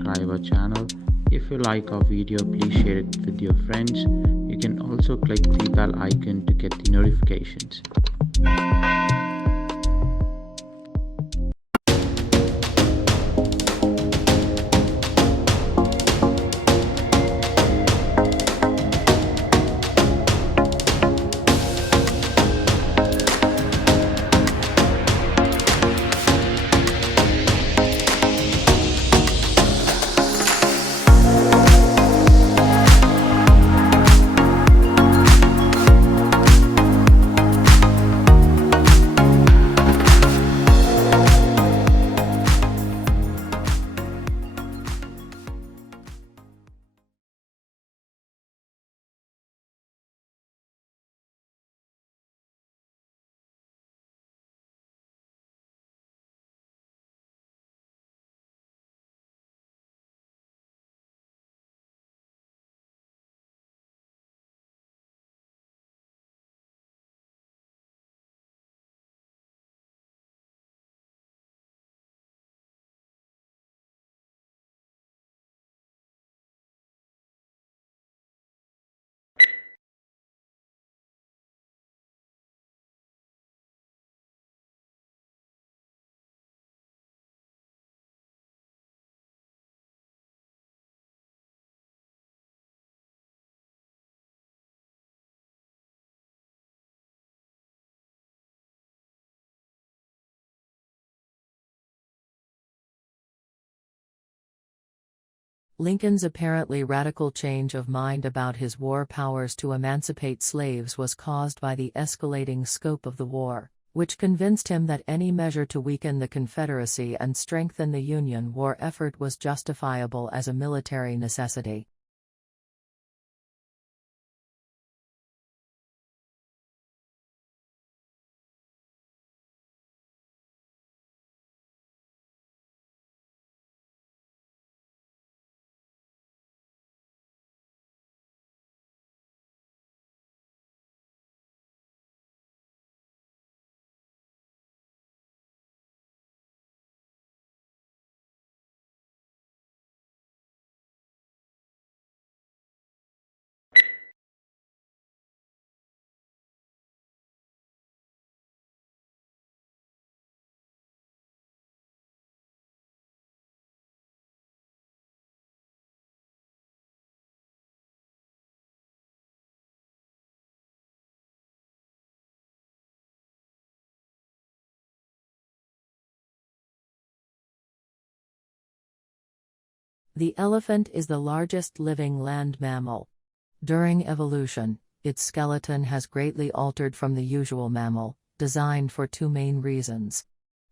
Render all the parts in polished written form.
subscribe our channel. If you like our video, please share it with your friends. You can also click the bell icon to get the notifications. Lincoln's apparently radical change of mind about his war powers to emancipate slaves was caused by the escalating scope of the war, which convinced him that any measure to weaken the Confederacy and strengthen the Union war effort was justifiable as a military necessity. The elephant is the largest living land mammal. During evolution, its skeleton has greatly altered from the usual mammal, designed for two main reasons.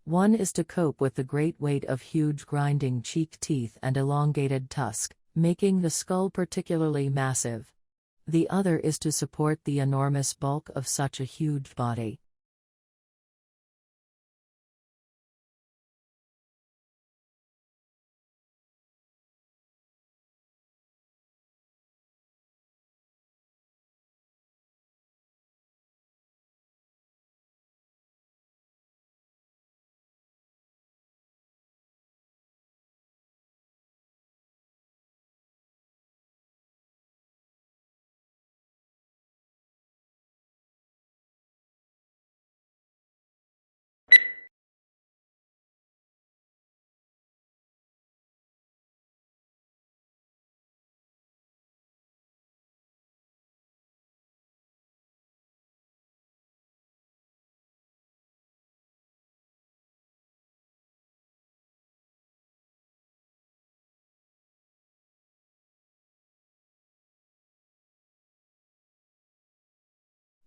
One is to cope with the great weight of huge grinding cheek teeth and elongated tusk, making the skull particularly massive. The other is to support the enormous bulk of such a huge body.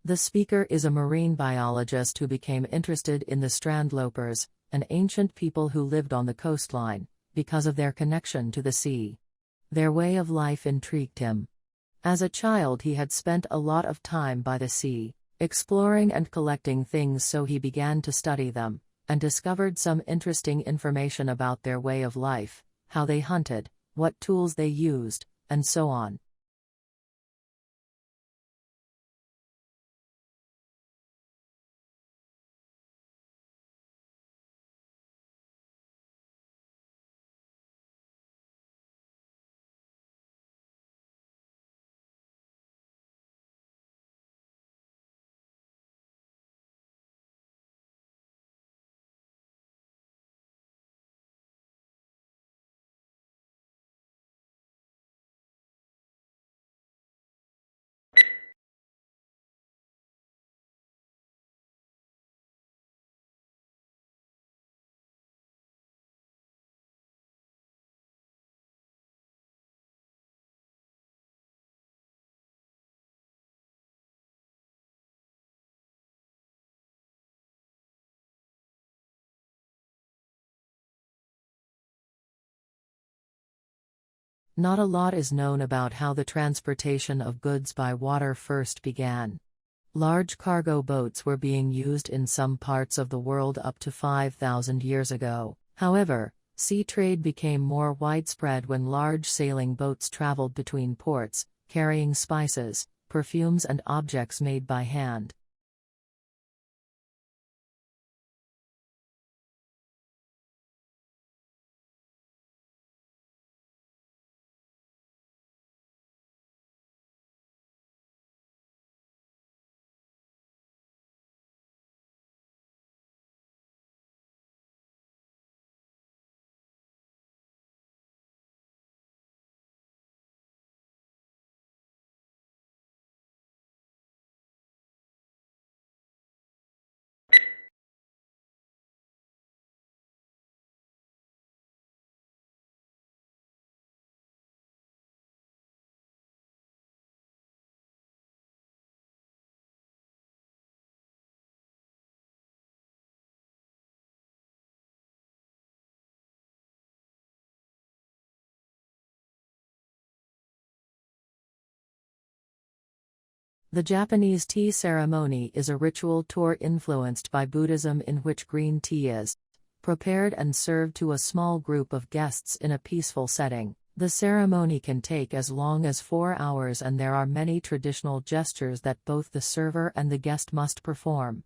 The speaker is a marine biologist who became interested in the strandlopers, an ancient people who lived on the coastline, because of their connection to the sea. Their way of life intrigued him. As a child he had spent a lot of time by the sea, exploring and collecting things, so he began to study them, and discovered some interesting information about their way of life, how they hunted, what tools they used, and so on. Not a lot is known about how the transportation of goods by water first began. Large cargo boats were being used in some parts of the world up to 5,000 years ago. However, sea trade became more widespread when large sailing boats traveled between ports, carrying spices, perfumes and objects made by hand. The Japanese tea ceremony is a ritual tour influenced by Buddhism in which green tea is prepared and served to a small group of guests in a peaceful setting. The ceremony can take as long as 4 hours and there are many traditional gestures that both the server and the guest must perform.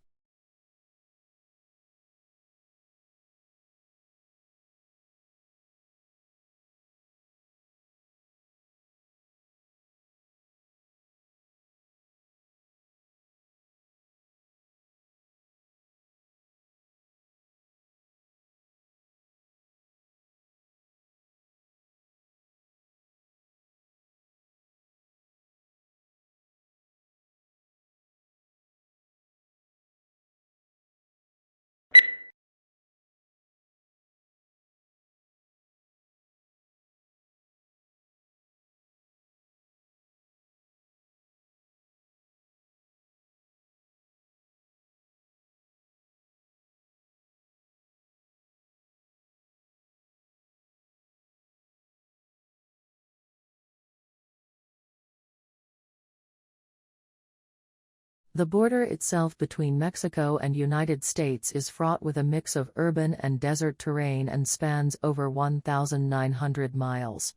The border itself between Mexico and United States is fraught with a mix of urban and desert terrain and spans over 1,900 miles.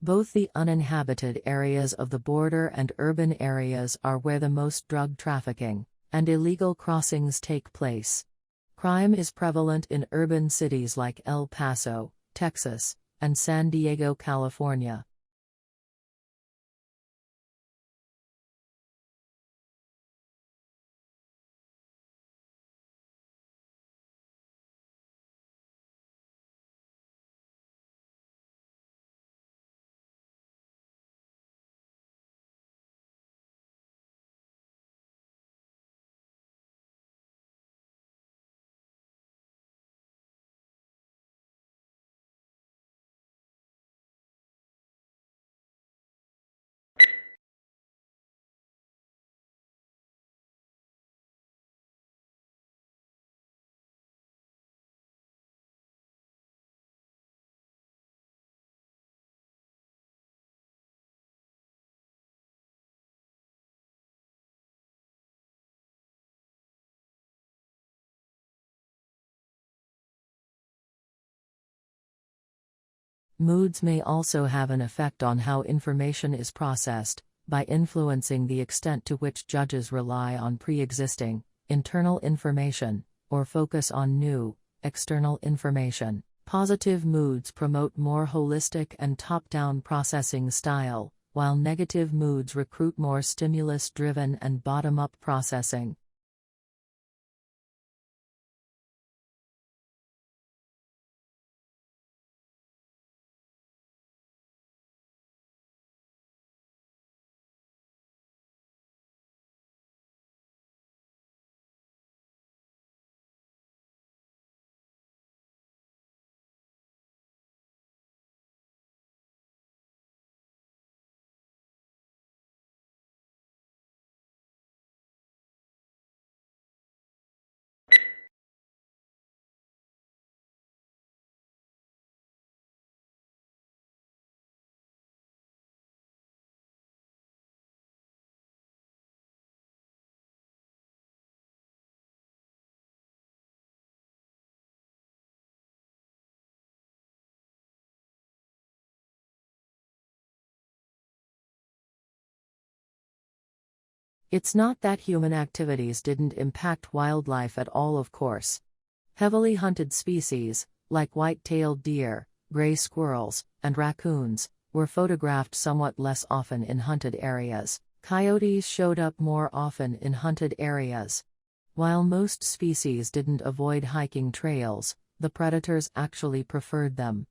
Both the uninhabited areas of the border and urban areas are where the most drug trafficking and illegal crossings take place. Crime is prevalent in urban cities like El Paso, Texas, and San Diego, California. Moods may also have an effect on how information is processed, by influencing the extent to which judges rely on pre-existing, internal information, or focus on new, external information. Positive moods promote more holistic and top-down processing style, while negative moods recruit more stimulus-driven and bottom-up processing. It's not that human activities didn't impact wildlife at all, of course. Heavily hunted species, like white-tailed deer, gray squirrels, and raccoons, were photographed somewhat less often in hunted areas. Coyotes showed up more often in hunted areas. While most species didn't avoid hiking trails, the predators actually preferred them.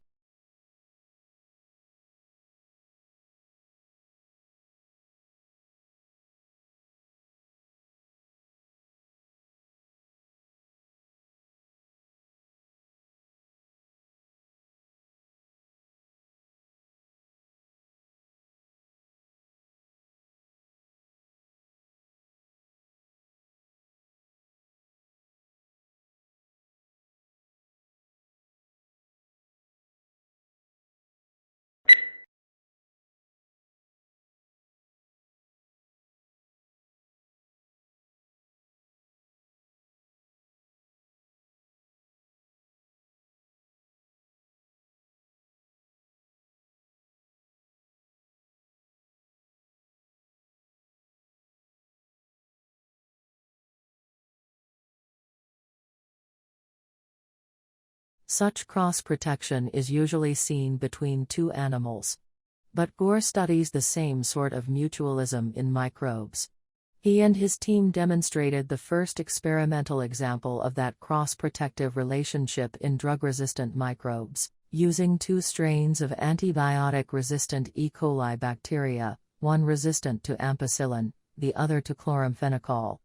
Such cross-protection is usually seen between two animals. But Gore studies the same sort of mutualism in microbes. He and his team demonstrated the first experimental example of that cross-protective relationship in drug-resistant microbes, using two strains of antibiotic-resistant E. coli bacteria, one resistant to ampicillin, the other to chloramphenicol.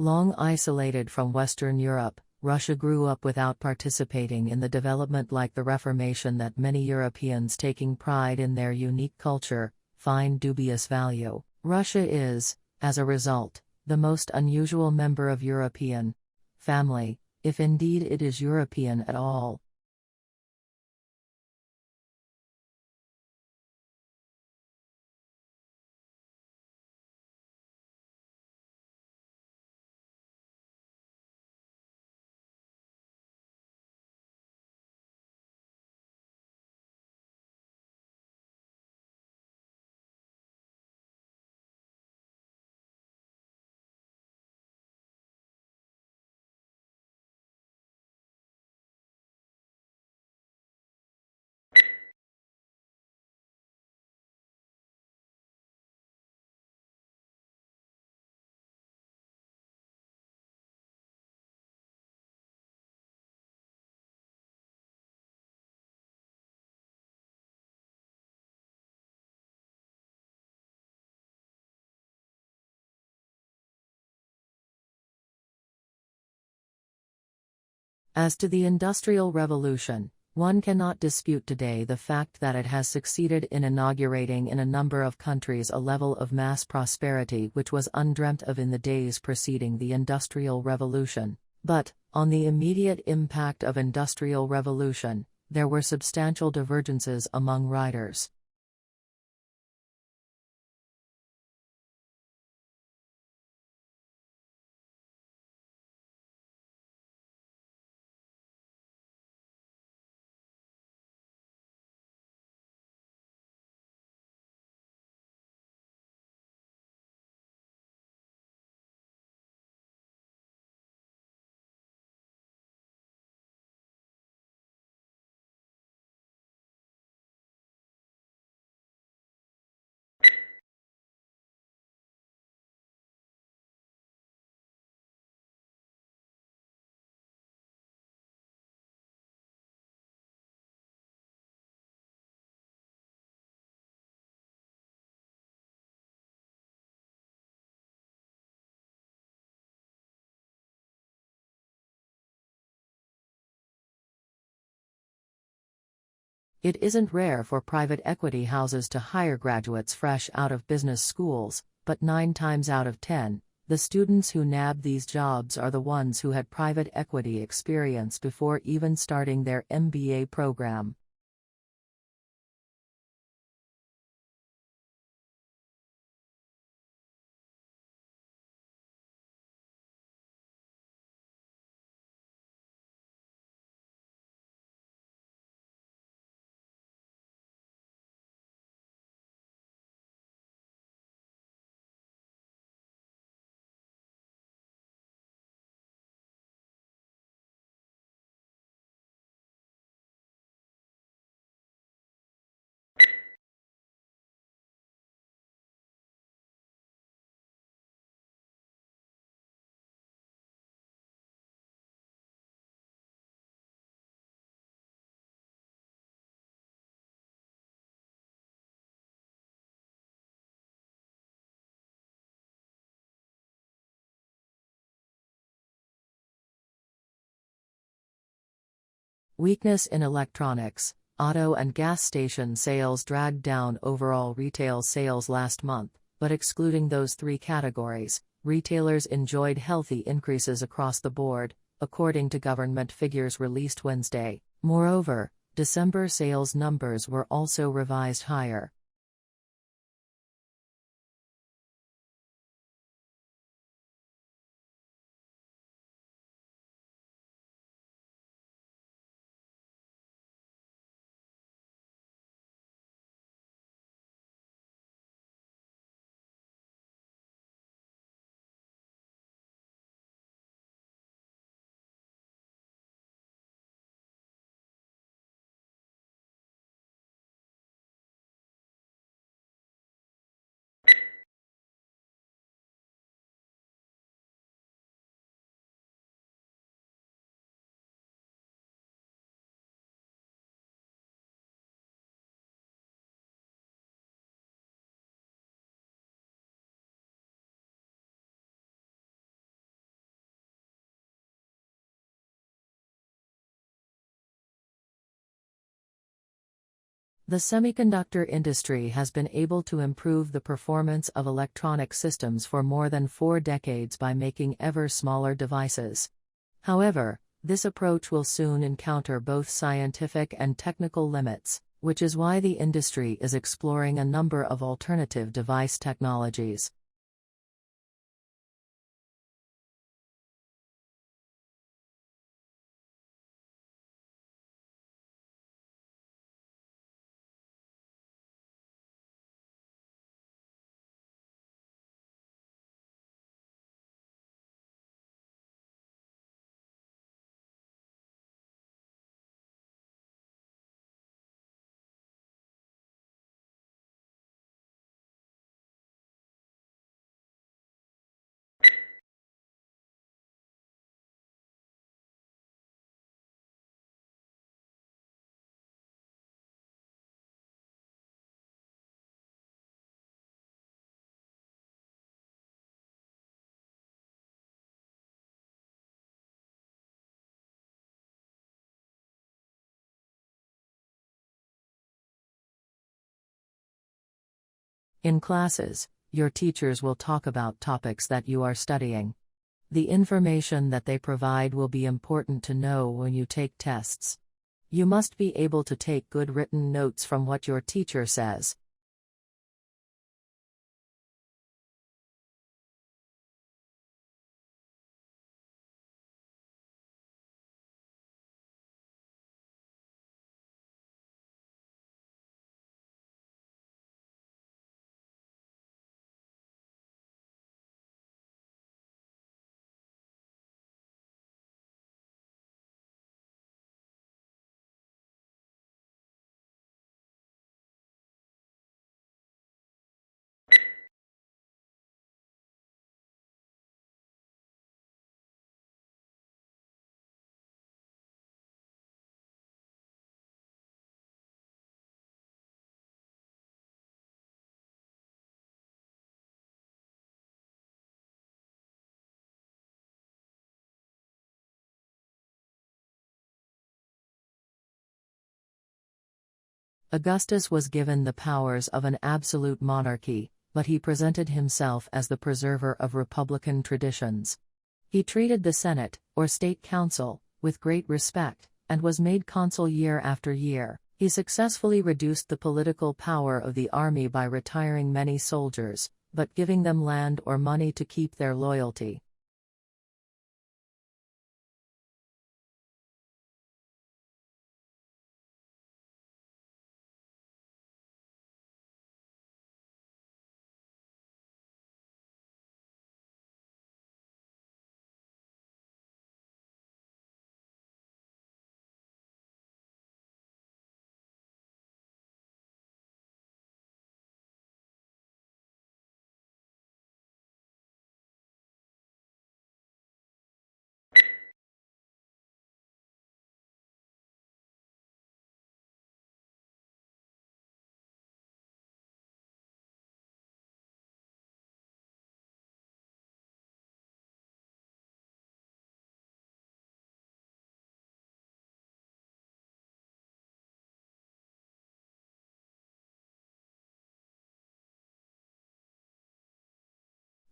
Long isolated from Western Europe, Russia grew up without participating in the development like the Reformation that many Europeans taking pride in their unique culture, find dubious value. Russia is, as a result, the most unusual member of European family, if indeed it is European at all. As to the Industrial Revolution, one cannot dispute today the fact that it has succeeded in inaugurating in a number of countries a level of mass prosperity which was undreamt of in the days preceding the Industrial Revolution. But, on the immediate impact of Industrial Revolution, there were substantial divergences among writers. It isn't rare for private equity houses to hire graduates fresh out of business schools, but 9 times out of 10, the students who nab these jobs are the ones who had private equity experience before even starting their MBA program. Weakness in electronics, auto and gas station sales dragged down overall retail sales last month, but excluding those 3 categories, retailers enjoyed healthy increases across the board, according to government figures released Wednesday. Moreover, December sales numbers were also revised higher. The semiconductor industry has been able to improve the performance of electronic systems for more than 4 decades by making ever smaller devices. However, this approach will soon encounter both scientific and technical limits, which is why the industry is exploring a number of alternative device technologies. In classes, your teachers will talk about topics that you are studying. The information that they provide will be important to know when you take tests. You must be able to take good written notes from what your teacher says. Augustus was given the powers of an absolute monarchy, but he presented himself as the preserver of republican traditions. He treated the Senate, or State Council, with great respect, and was made consul year after year. He successfully reduced the political power of the army by retiring many soldiers, but giving them land or money to keep their loyalty.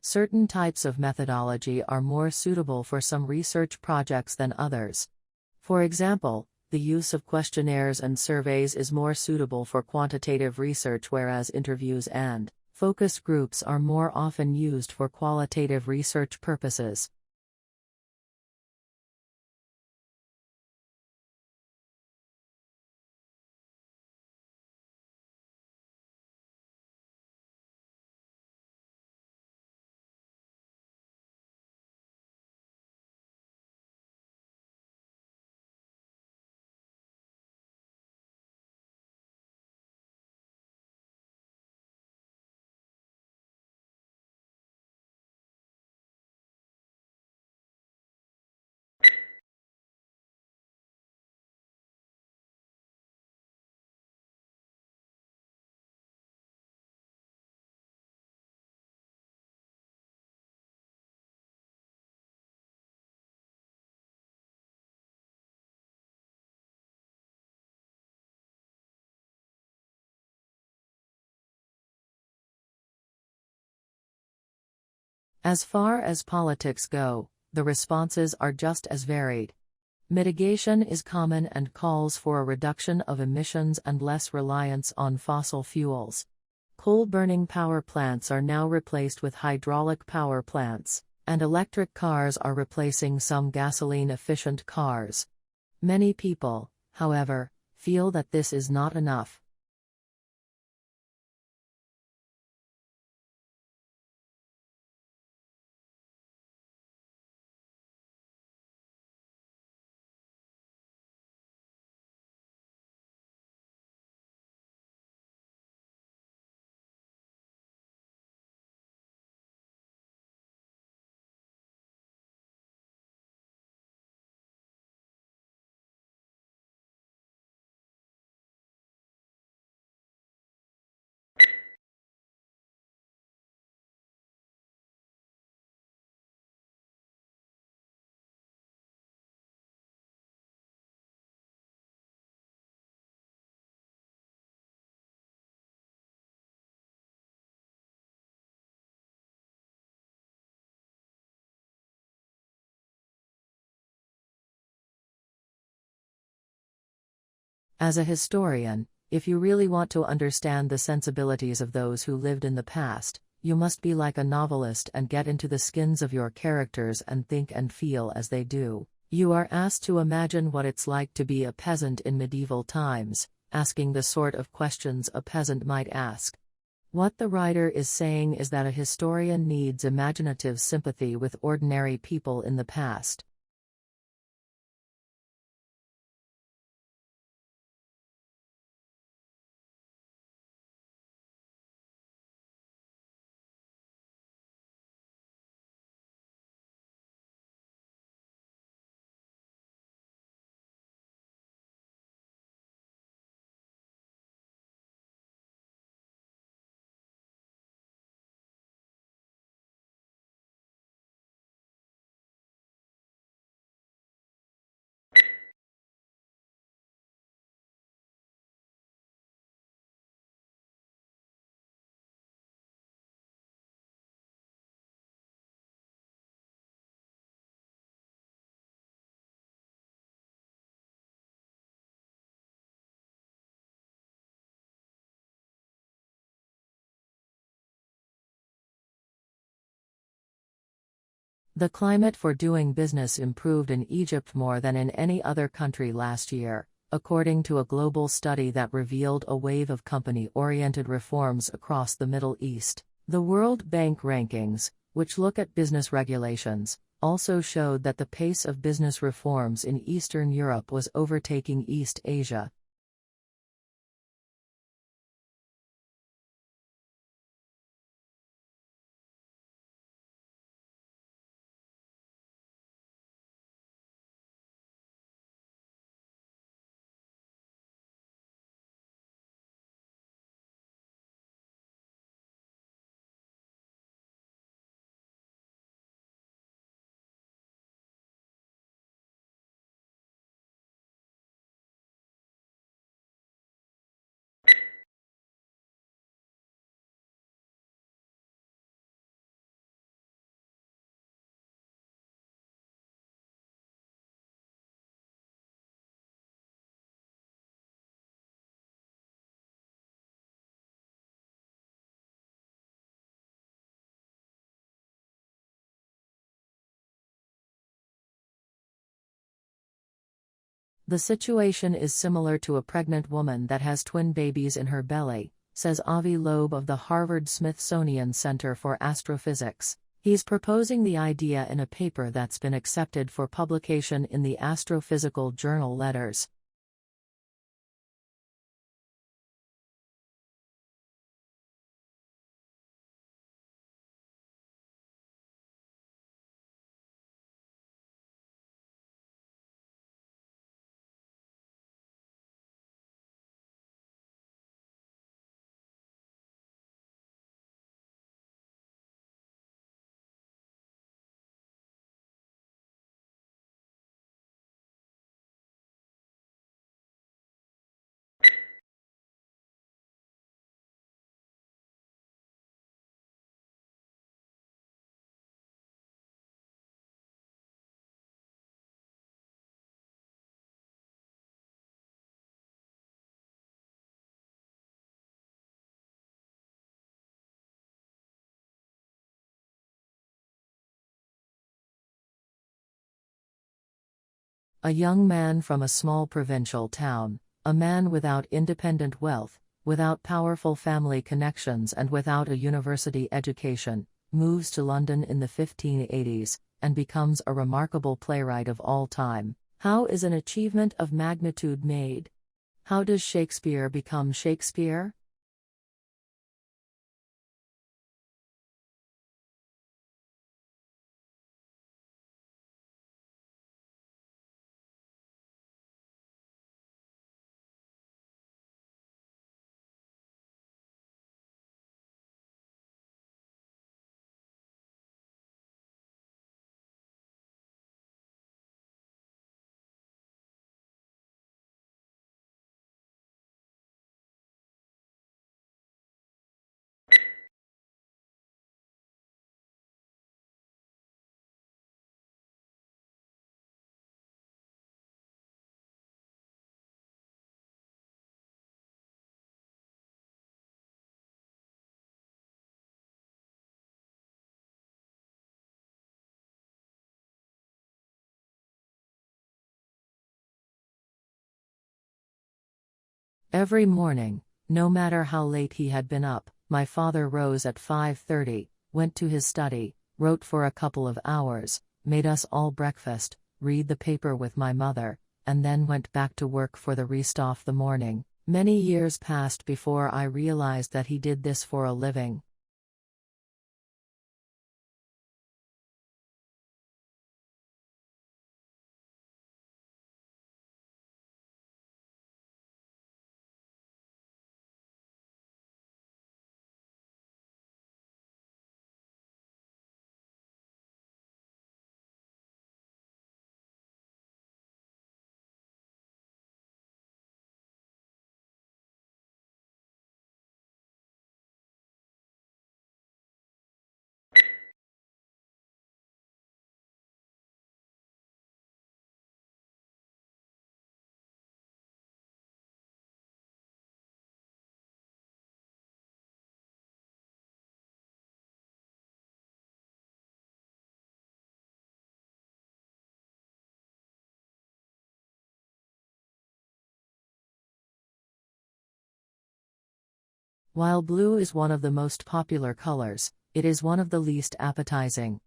Certain types of methodology are more suitable for some research projects than others. For example, the use of questionnaires and surveys is more suitable for quantitative research, whereas interviews and focus groups are more often used for qualitative research purposes. As far as politics go, the responses are just as varied. Mitigation is common and calls for a reduction of emissions and less reliance on fossil fuels. Coal-burning power plants are now replaced with hydraulic power plants, and electric cars are replacing some gasoline-efficient cars. Many people, however, feel that this is not enough. As a historian, if you really want to understand the sensibilities of those who lived in the past, you must be like a novelist and get into the skins of your characters and think and feel as they do. You are asked to imagine what it's like to be a peasant in medieval times, asking the sort of questions a peasant might ask. What the writer is saying is that a historian needs imaginative sympathy with ordinary people in the past. The climate for doing business improved in Egypt more than in any other country last year, according to a global study that revealed a wave of company-oriented reforms across the Middle East. The World Bank rankings, which look at business regulations, also showed that the pace of business reforms in Eastern Europe was overtaking East Asia. The situation is similar to a pregnant woman that has twin babies in her belly, says 𝗍𝗶𝗰𝗶 of the Harvard-Smithsonian Center for Astrophysics. He's proposing the idea in a paper that's been accepted for publication in the astrophysical journal Letters. A young man from a small provincial town, a man without independent wealth, without powerful family connections and without a university education, moves to London in the 1580s, and becomes a remarkable playwright of all time. How is an achievement of magnitude made? How does Shakespeare become Shakespeare? Every morning, no matter how late he had been up, my father rose at 5:30, went to his study, wrote for a couple of hours, made us all breakfast, read the paper with my mother, and then went back to work for the rest of the morning. Many years passed before I realized that he did this for a living. While blue is one of the most popular colors, it is one of the least appetizing.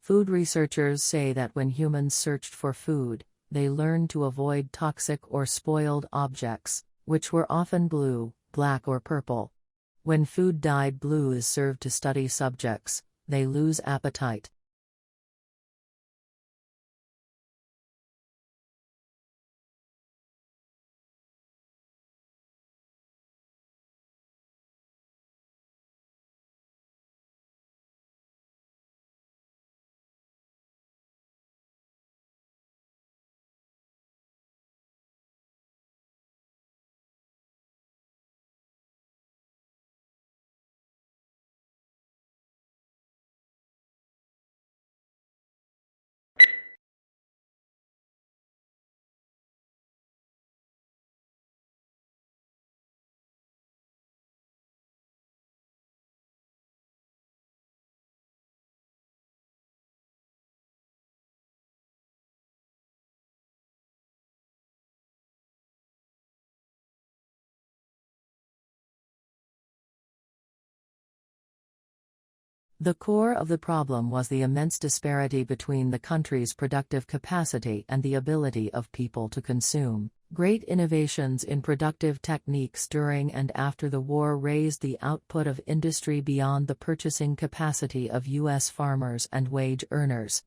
Food researchers say that when humans searched for food, they learned to avoid toxic or spoiled objects, which were often blue, black or purple. When food dyed blue is served to study subjects, they lose appetite. The core of the problem was the immense disparity between the country's productive capacity and the ability of people to consume. Great innovations in productive techniques during and after the war raised the output of industry beyond the purchasing capacity of U.S. farmers and wage earners.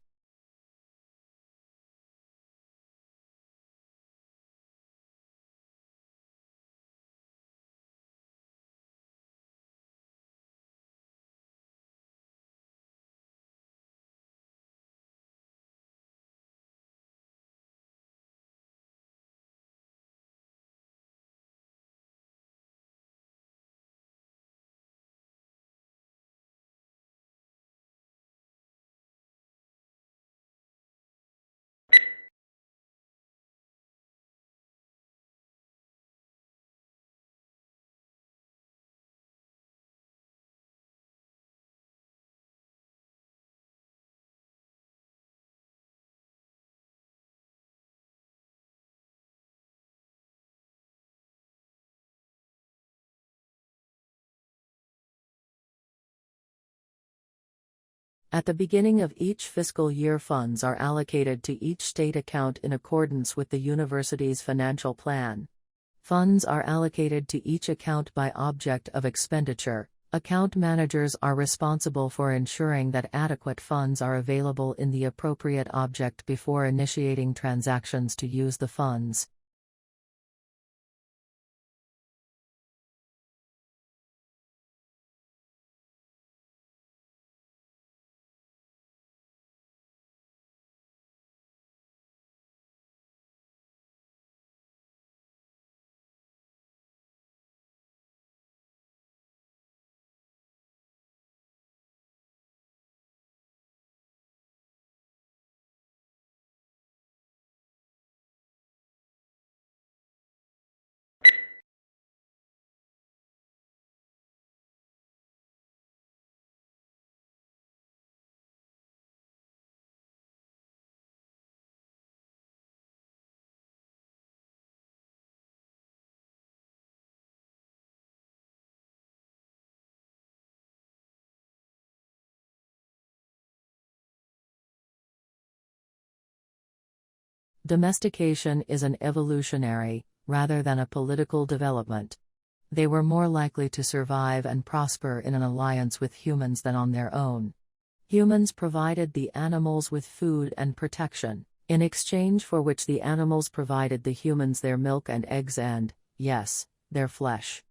At the beginning of each fiscal year, funds are allocated to each state account in accordance with the university's financial plan. Funds are allocated to each account by object of expenditure. Account managers are responsible for ensuring that adequate funds are available in the appropriate object before initiating transactions to use the funds. Domestication is an evolutionary, rather than a political development. They were more likely to survive and prosper in an alliance with humans than on their own. Humans provided the animals with food and protection, in exchange for which the animals provided the humans their milk and eggs and, yes, their flesh.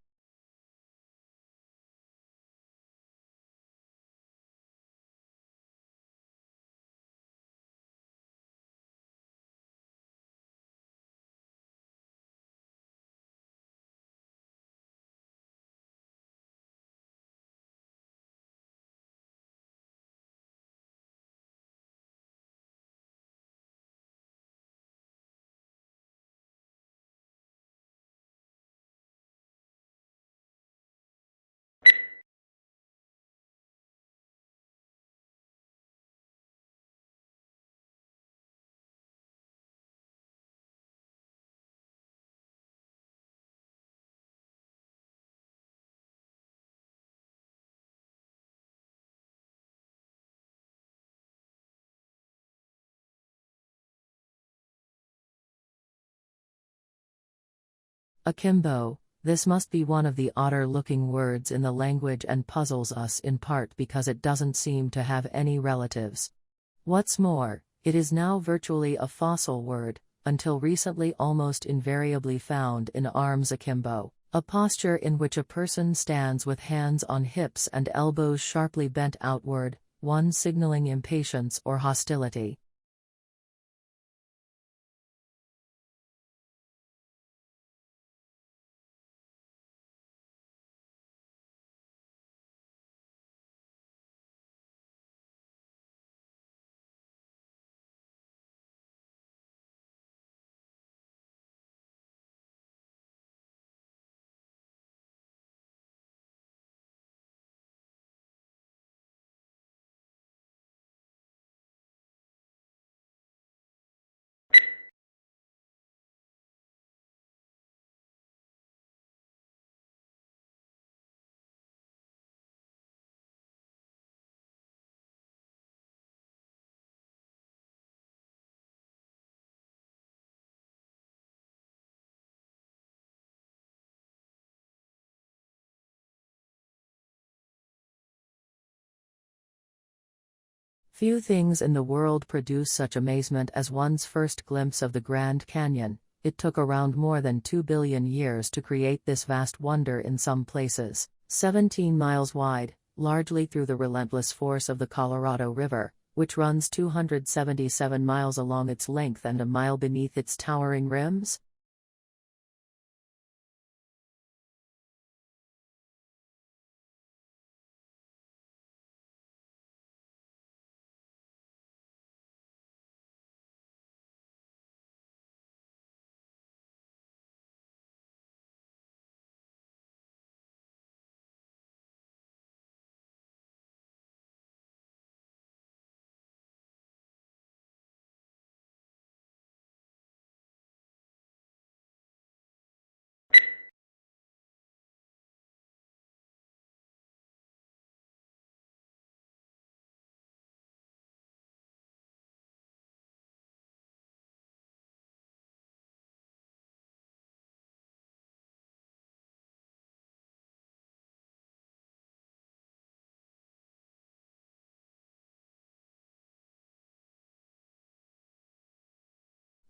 Akimbo, this must be one of the odder-looking words in the language and puzzles us in part because it doesn't seem to have any relatives. What's more, it is now virtually a fossil word, until recently almost invariably found in arms akimbo, a posture in which a person stands with hands on hips and elbows sharply bent outward, one signaling impatience or hostility. Few things in the world produce such amazement as one's first glimpse of the Grand Canyon. It took around more than 2 billion years to create this vast wonder in some places, 17 miles wide, largely through the relentless force of the Colorado River, which runs 277 miles along its length and a mile beneath its towering rims.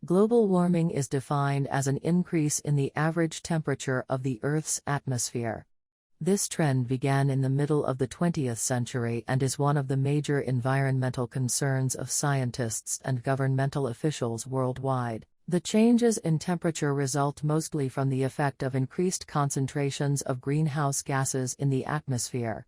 Global warming is defined as an increase in the average temperature of the Earth's atmosphere. This trend began in the middle of the 20th century and is one of the major environmental concerns of scientists and governmental officials worldwide. The changes in temperature result mostly from the effect of increased concentrations of greenhouse gases in the atmosphere.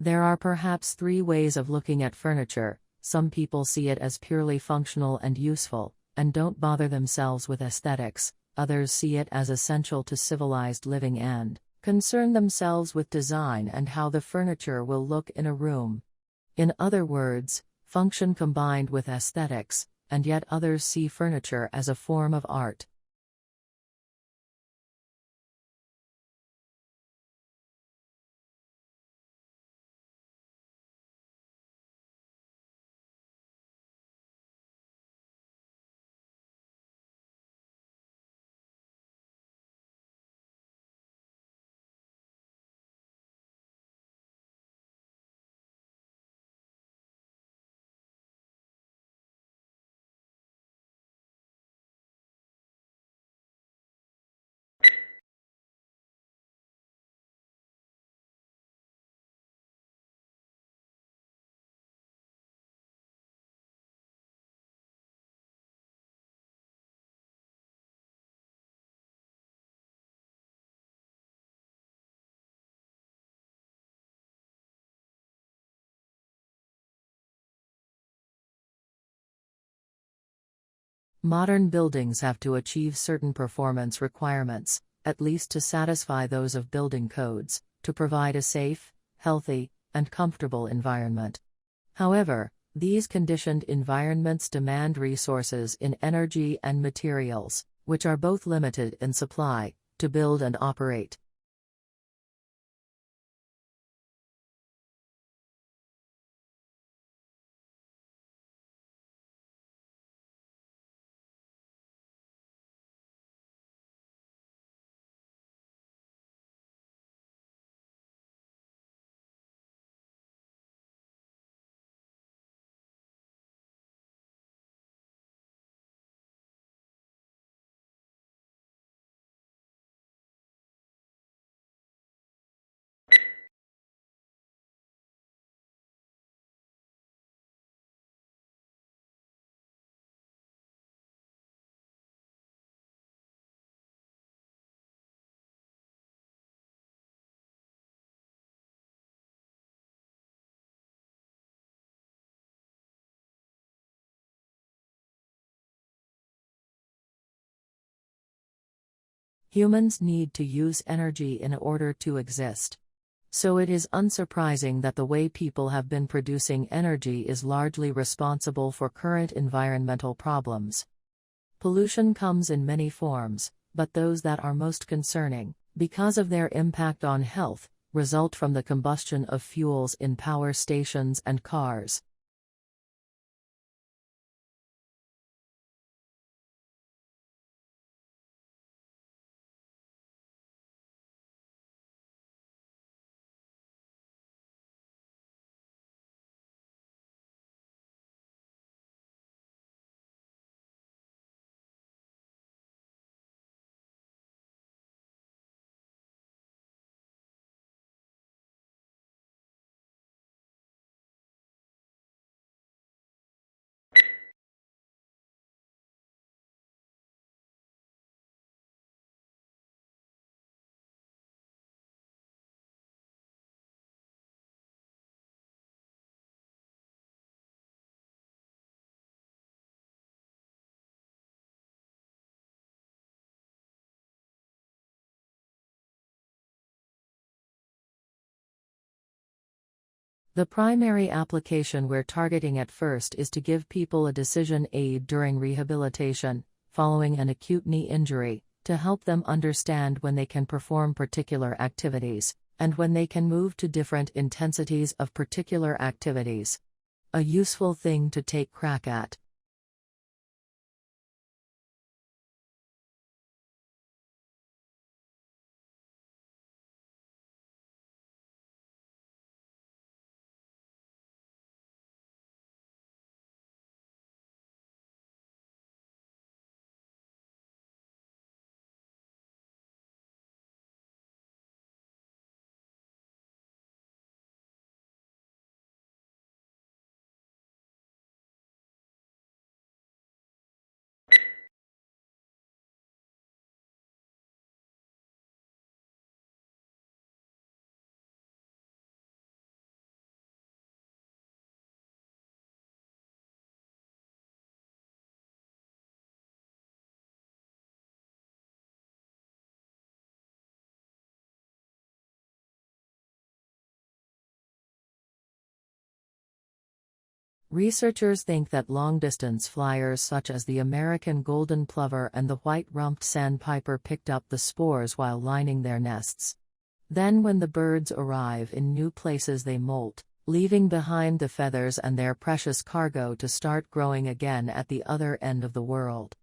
There are perhaps 3 ways of looking at furniture. Some people see it as purely functional and useful, and don't bother themselves with aesthetics. Others see it as essential to civilized living and concern themselves with design and how the furniture will look in a room. In other words, function combined with aesthetics, and yet others see furniture as a form of art. Modern buildings have to achieve certain performance requirements, at least to satisfy those of building codes, to provide a safe, healthy, and comfortable environment. However, these conditioned environments demand resources in energy and materials, which are both limited in supply, to build and operate. Humans need to use energy in order to exist. So it is unsurprising that the way people have been producing energy is largely responsible for current environmental problems. Pollution comes in many forms, but those that are most concerning, because of their impact on health, result from the combustion of fuels in power stations and cars. The primary application we're targeting at first is to give people a decision aid during rehabilitation, following an acute knee injury, to help them understand when they can perform particular activities, and when they can move to different intensities of particular activities. A useful thing to take crack at. Researchers think that long-distance flyers such as the American golden plover and the white-rumped sandpiper picked up the spores while lining their nests. Then when the birds arrive in new places they molt, leaving behind the feathers and their precious cargo to start growing again at the other end of the world.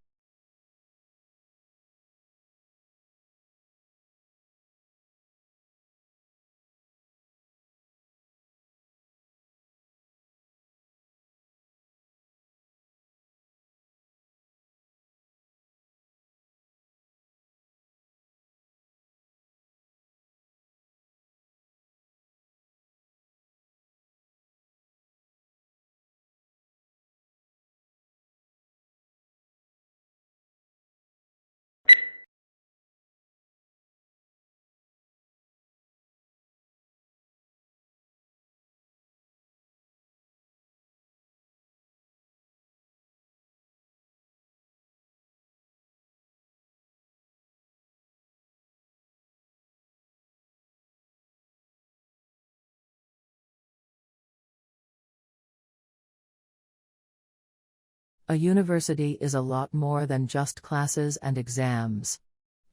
A university is a lot more than just classes and exams.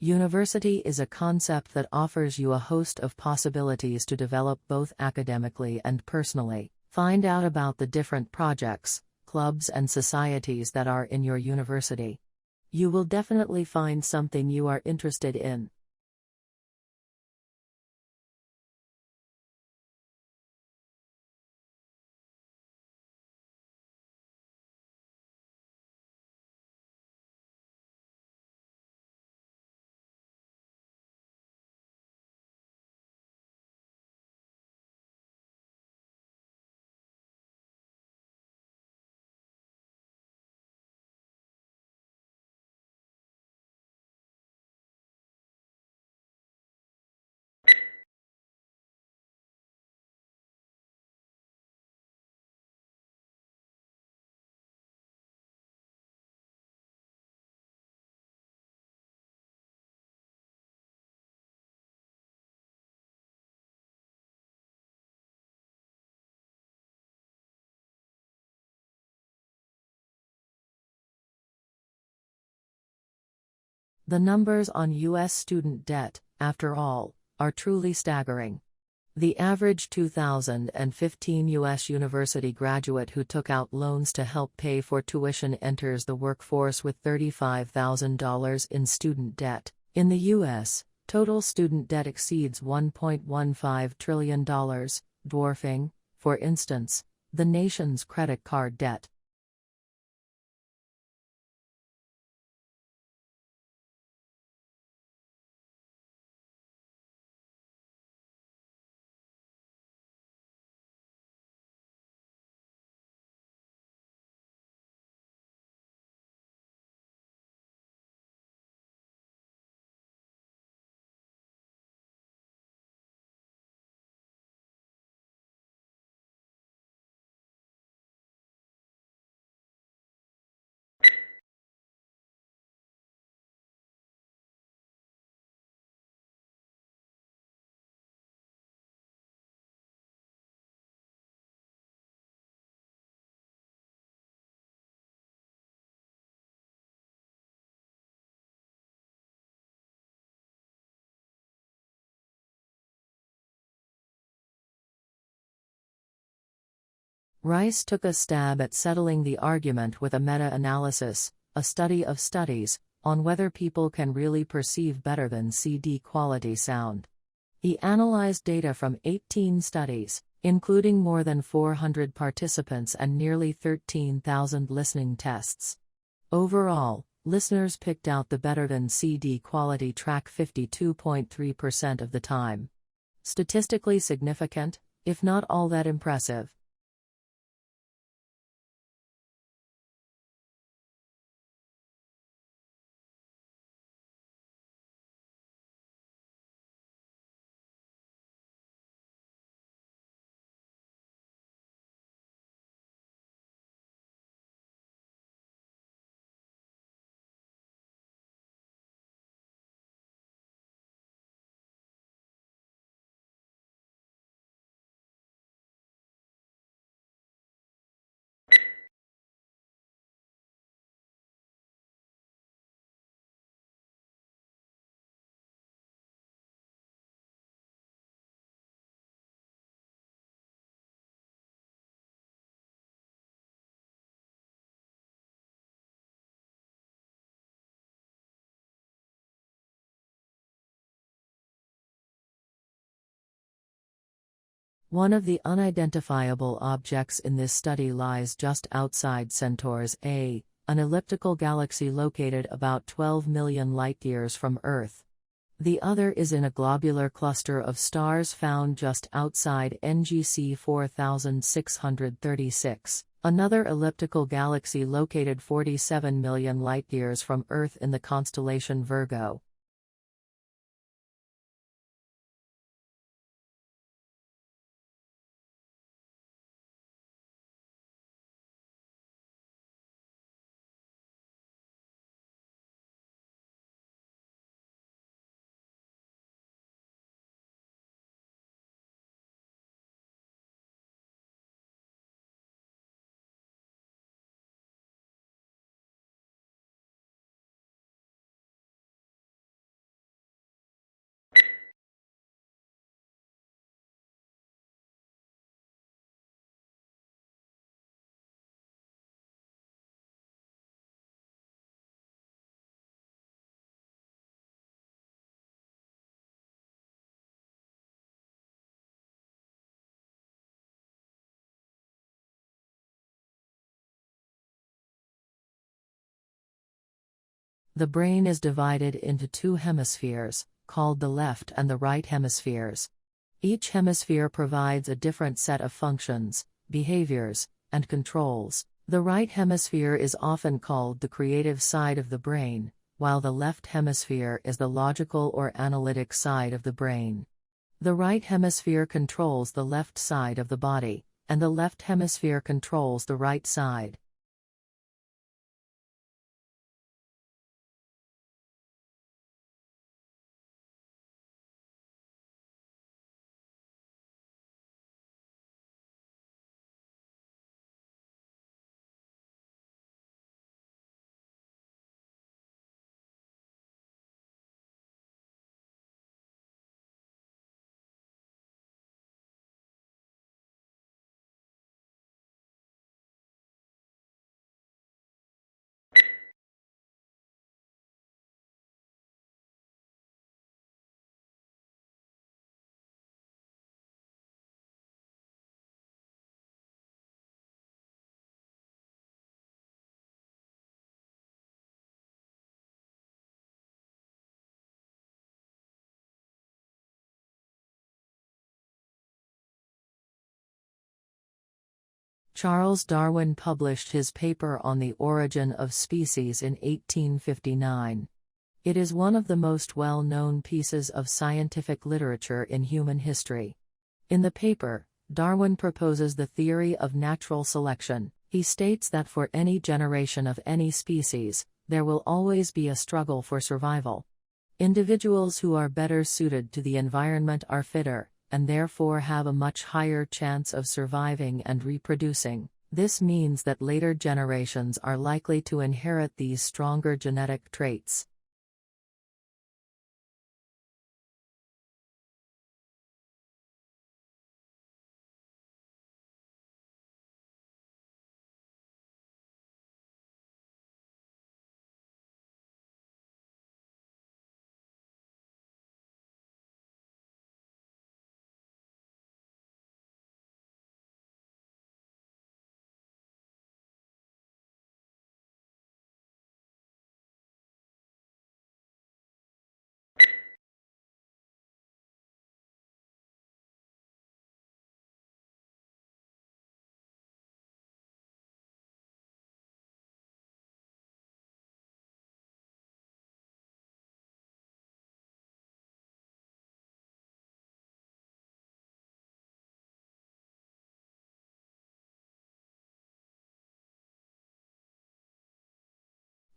University is a concept that offers you a host of possibilities to develop both academically and personally. Find out about the different projects, clubs and societies that are in your university. You will definitely find something you are interested in. The numbers on U.S. student debt, after all, are truly staggering. The average 2015 U.S. university graduate who took out loans to help pay for tuition enters the workforce with $35,000 in student debt. In the U.S., total student debt exceeds $1.15 trillion, dwarfing, for instance, the nation's credit card debt. Rice took a stab at settling the argument with a meta-analysis, a study of studies, on whether people can really perceive better than CD quality sound. He analyzed data from 18 studies, including more than 400 participants and nearly 13,000 listening tests. Overall, listeners picked out the better than CD quality track 52.3% of the time. Statistically significant, if not all that impressive. One of the unidentifiable objects in this study lies just outside Centaurus A, an elliptical galaxy located about 12 million light-years from Earth. The other is in a globular cluster of stars found just outside NGC 4636, another elliptical galaxy located 47 million light-years from Earth in the constellation Virgo. The brain is divided into two hemispheres, called the left and the right hemispheres. Each hemisphere provides a different set of functions, behaviors, and controls. The right hemisphere is often called the creative side of the brain, while the left hemisphere is the logical or analytic side of the brain. The right hemisphere controls the left side of the body, and the left hemisphere controls the right side. Charles Darwin published his paper on the origin of species in 1859. It is one of the most well-known pieces of scientific literature in human history. In the paper, Darwin proposes the theory of natural selection. He states that for any generation of any species, there will always be a struggle for survival. Individuals who are better suited to the environment are fitter, and therefore have a much higher chance of surviving and reproducing. This means that later generations are likely to inherit these stronger genetic traits.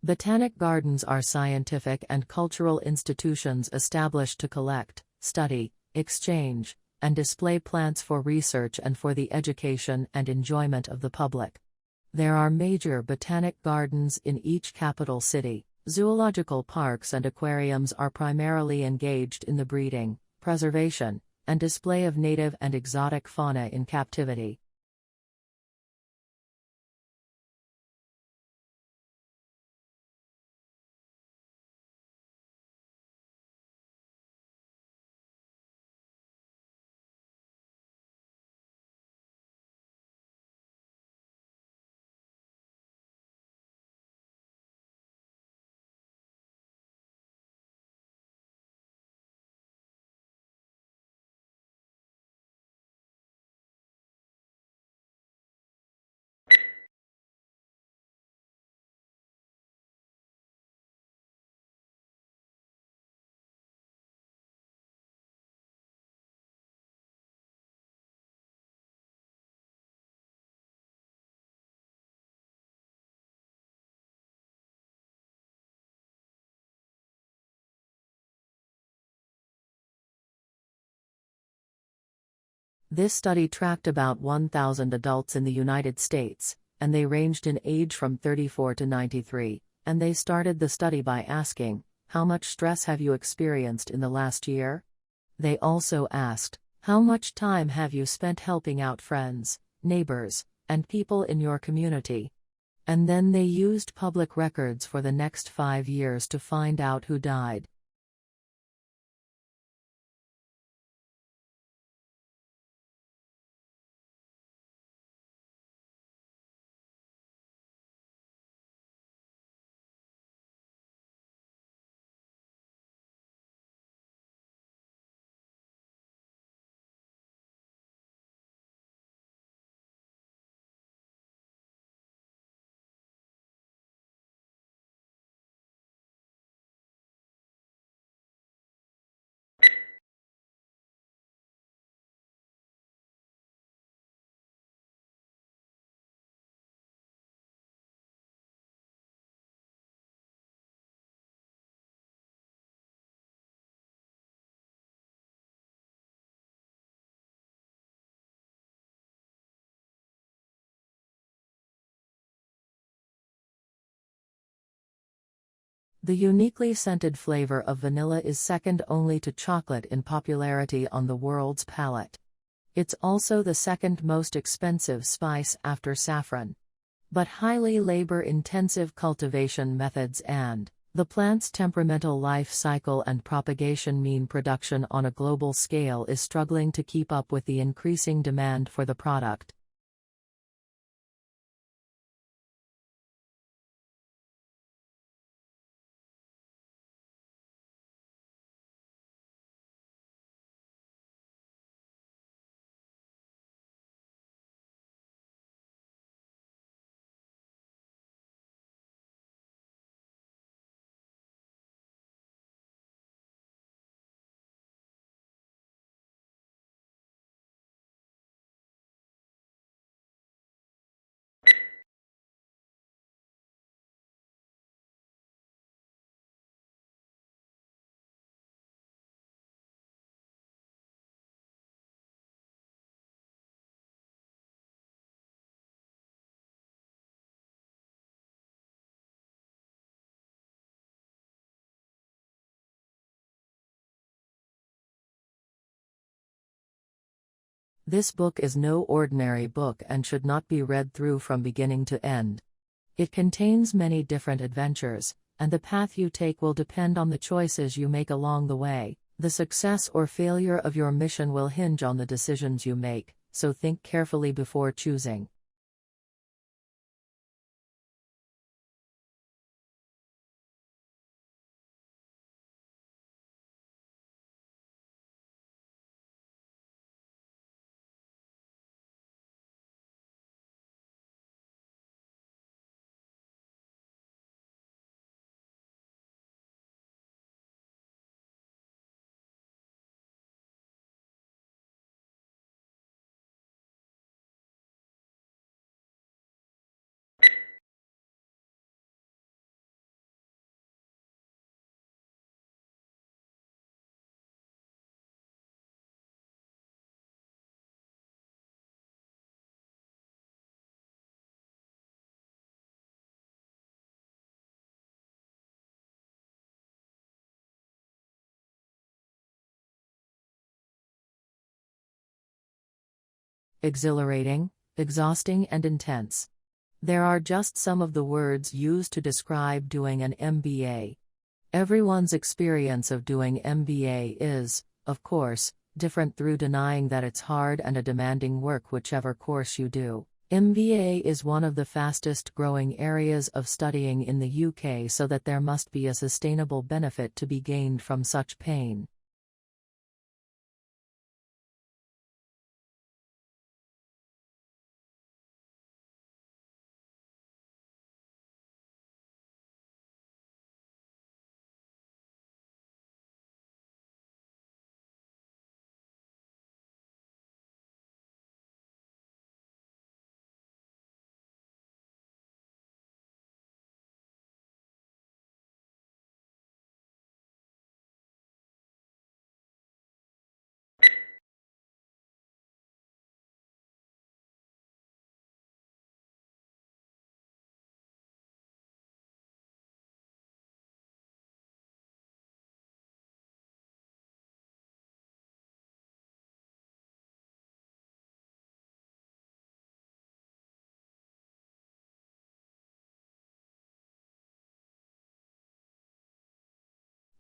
Botanic gardens are scientific and cultural institutions established to collect, study, exchange, and display plants for research and for the education and enjoyment of the public. There are major botanic gardens in each capital city. Zoological parks and aquariums are primarily engaged in the breeding, preservation, and display of native and exotic fauna in captivity. This study tracked about 1,000 adults in the United States, and they ranged in age from 34 to 93, and they started the study by asking, "How much stress have you experienced in the last year?" They also asked, "How much time have you spent helping out friends, neighbors, and people in your community?" And then they used public records for the next 5 years to find out who died. The uniquely scented flavor of vanilla is second only to chocolate in popularity on the world's palate. It's also the second most expensive spice after saffron. But highly labor-intensive cultivation methods and the plant's temperamental life cycle and propagation mean production on a global scale is struggling to keep up with the increasing demand for the product. This book is no ordinary book and should not be read through from beginning to end. It contains many different adventures, and the path you take will depend on the choices you make along the way. The success or failure of your mission will hinge on the decisions you make, so think carefully before choosing. Exhilarating, exhausting and intense. There are just some of the words used to describe doing an MBA. Everyone's experience of doing MBA is, of course, different through denying that it's hard and a demanding work whichever course you do. MBA is one of the fastest growing areas of studying in the UK, so that there must be a sustainable benefit to be gained from such pain.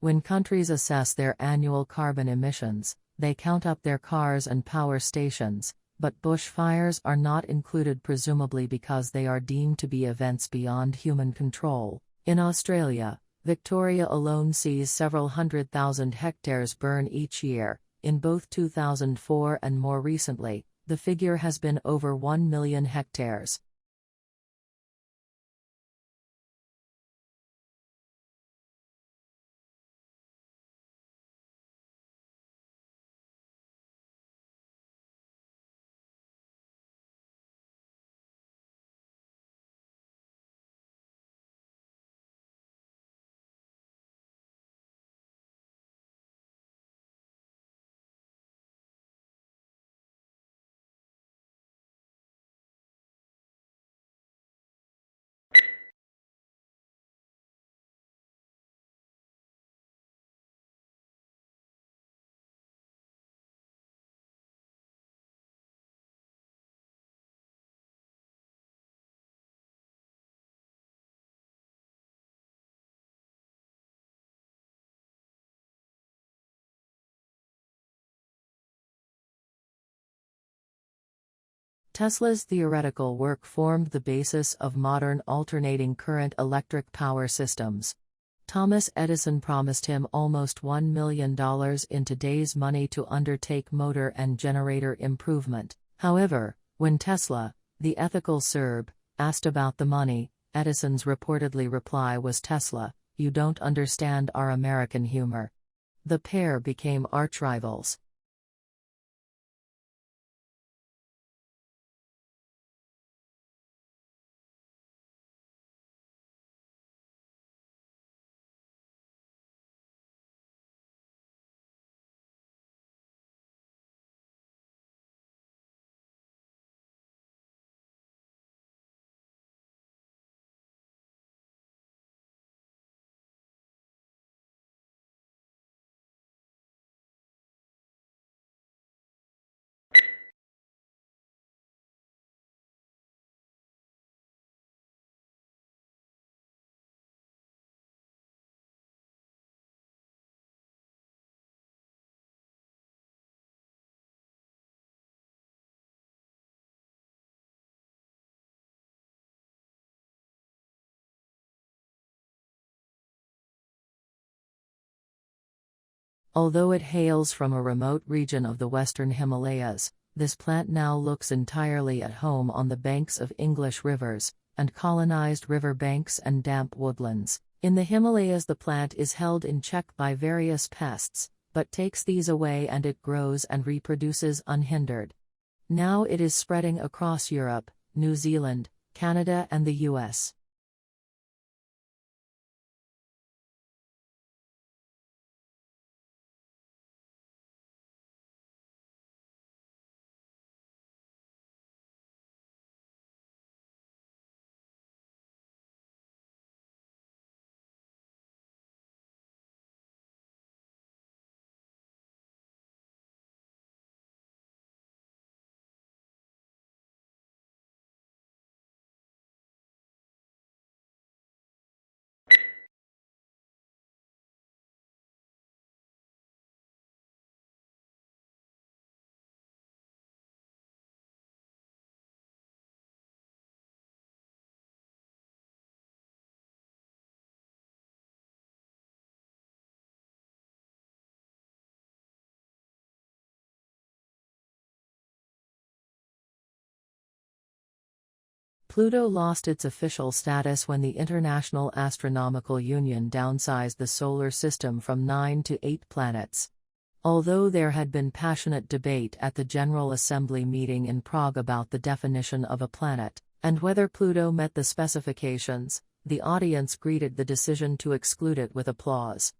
When countries assess their annual carbon emissions, they count up their cars and power stations, but bushfires are not included, presumably because they are deemed to be events beyond human control. In Australia, Victoria alone sees several 100,000 hectares burn each year. In both 2004 and more recently, the figure has been over 1 million hectares. Tesla's theoretical work formed the basis of modern alternating current electric power systems. Thomas Edison promised him almost $1 million in today's money to undertake motor and generator improvement. However, when Tesla, the ethical 𝗧𝗧, asked about the money, Edison's reportedly reply was, "Tesla, you don't understand our American humor." The pair became arch rivals. Although it hails from a remote region of the western Himalayas, this plant now looks entirely at home on the banks of English rivers, and colonized river banks and damp woodlands. In the Himalayas, the plant is held in check by various pests, but takes these away and it grows and reproduces unhindered. Now it is spreading across Europe, New Zealand, Canada and the US. Pluto lost its official status when the International Astronomical Union downsized the solar system from 9 to 8 planets. Although there had been passionate debate at the General Assembly meeting in Prague about the definition of a planet, and whether Pluto met the specifications, the audience greeted the decision to exclude it with applause.